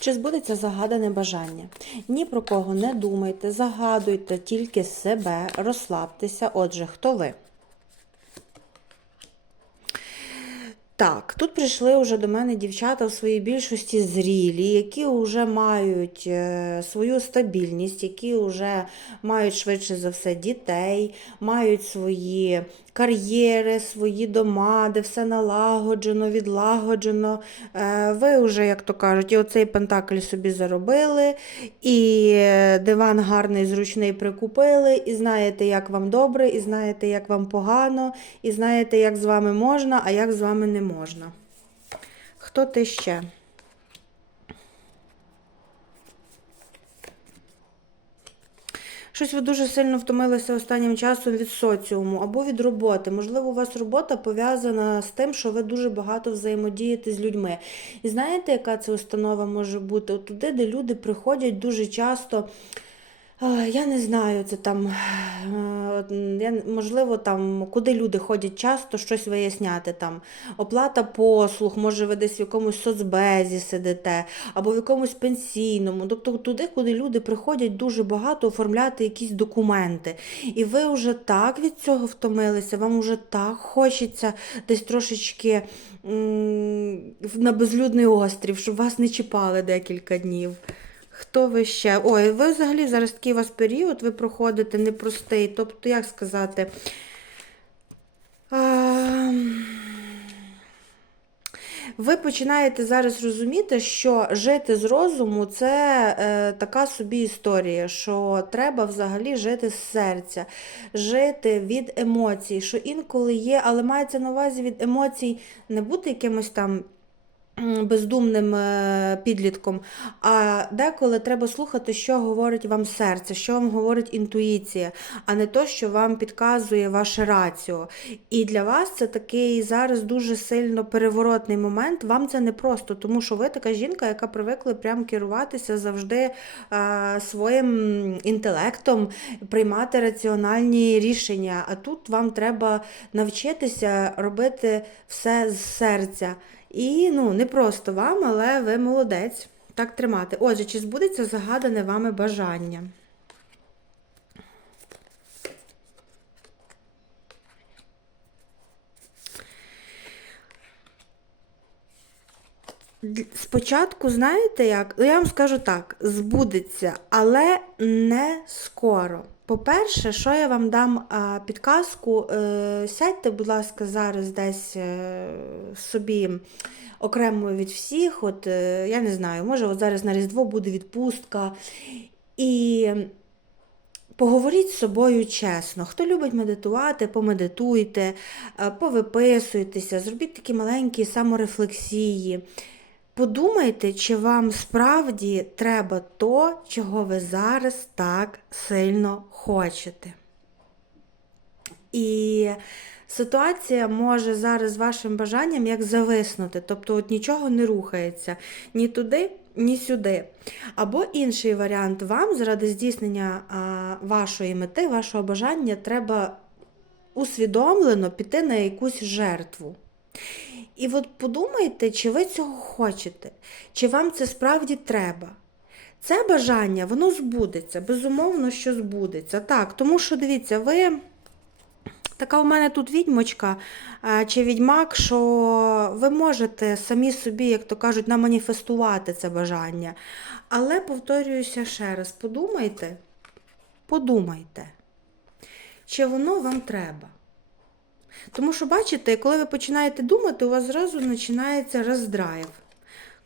Чи збудеться загадане бажання? Ні про кого не думайте, загадуйте тільки себе, розслабтеся. Отже, хто ви? Так, тут прийшли вже до мене дівчата в своїй більшості зрілі, які вже мають е, свою стабільність, які вже мають швидше за все дітей, мають свої кар'єри, свої дома, де все налагоджено, відлагоджено. Е, Ви вже, як то кажуть, і оцей пентакль собі заробили, і е, диван гарний, зручний прикупили, і знаєте, як вам добре, і знаєте, як вам погано, і знаєте, як з вами можна, а як з вами не можна. Хто ти ще? Щось ви дуже сильно втомилися останнім часом від соціуму або від роботи. Можливо, у вас робота пов'язана з тим, що ви дуже багато взаємодієте з людьми. І знаєте, яка це установа може бути? От туди, де люди приходять дуже часто. Я не знаю, це там, е, я, можливо, там, куди люди ходять часто, щось виясняти. Там, оплата послуг, може, ви десь в якомусь соцбезі сидите, або в якомусь пенсійному. Тобто туди, куди люди приходять дуже багато оформляти якісь документи. І ви вже так від цього втомилися, вам вже так хочеться десь трошечки на безлюдний острів, щоб вас не чіпали декілька днів. Хто ви ще? Ой, ви взагалі зараз такий у вас період, ви проходите непростий. Тобто, як сказати. Ви починаєте зараз розуміти, що жити з розуму це е, така собі історія, що треба взагалі жити з серця, жити від емоцій, що інколи є, але мається на увазі від емоцій не бути якимось там бездумним е, підлітком, а деколи треба слухати, що говорить вам серце, що вам говорить інтуїція, а не то, що вам підказує ваше раціо. І для вас це такий зараз дуже сильно переворотний момент. Вам це не просто, тому що ви така жінка, яка привикла прям керуватися завжди е, своїм інтелектом, приймати раціональні рішення. А тут вам треба навчитися робити все з серця. І ну, не просто вам, але ви молодець. Так тримати. Отже, чи збудеться загадане вами бажання? Спочатку, знаєте як? Ну, я вам скажу так, збудеться, але не скоро. По-перше, що я вам дам підказку, е, сядьте, будь ласка, зараз десь е, собі окремо від всіх. От, е, я не знаю, може, от зараз на Різдво буде відпустка. І Поговоріть з собою чесно. Хто любить медитувати, помедитуйте, повиписуйтеся, зробіть такі маленькі саморефлексії. Подумайте, чи вам справді треба то, чого ви зараз так сильно хочете. І ситуація може зараз з вашим бажанням як зависнути, тобто от нічого не рухається ні туди, ні сюди. Або інший варіант, вам заради здійснення вашої мети, вашого бажання треба усвідомлено піти на якусь жертву. І от подумайте, чи ви цього хочете, чи вам це справді треба. Це бажання, воно збудеться, безумовно, що збудеться. Так, тому що дивіться, ви. Така у мене тут відьмочка чи відьмак, що ви можете самі собі, як то кажуть, наманіфестувати це бажання. Але повторююся ще раз: подумайте, подумайте, чи воно вам треба. Тому що, бачите, коли ви починаєте думати, у вас зразу починається роздрайв.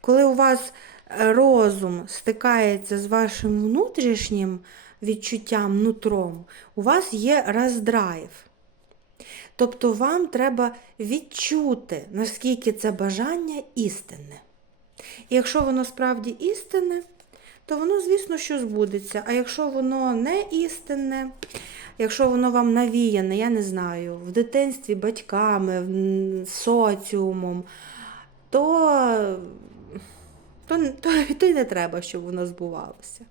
Коли у вас е, розум стикається з вашим внутрішнім відчуттям, нутром, у вас є роздрайв. Тобто вам треба відчути, наскільки це бажання істинне. І якщо воно справді істинне, то воно, звісно, що збудеться. А якщо воно не істинне, якщо воно вам навіяне, я не знаю, в дитинстві батьками, соціумом, то, то, то, то й не треба, щоб воно збувалося.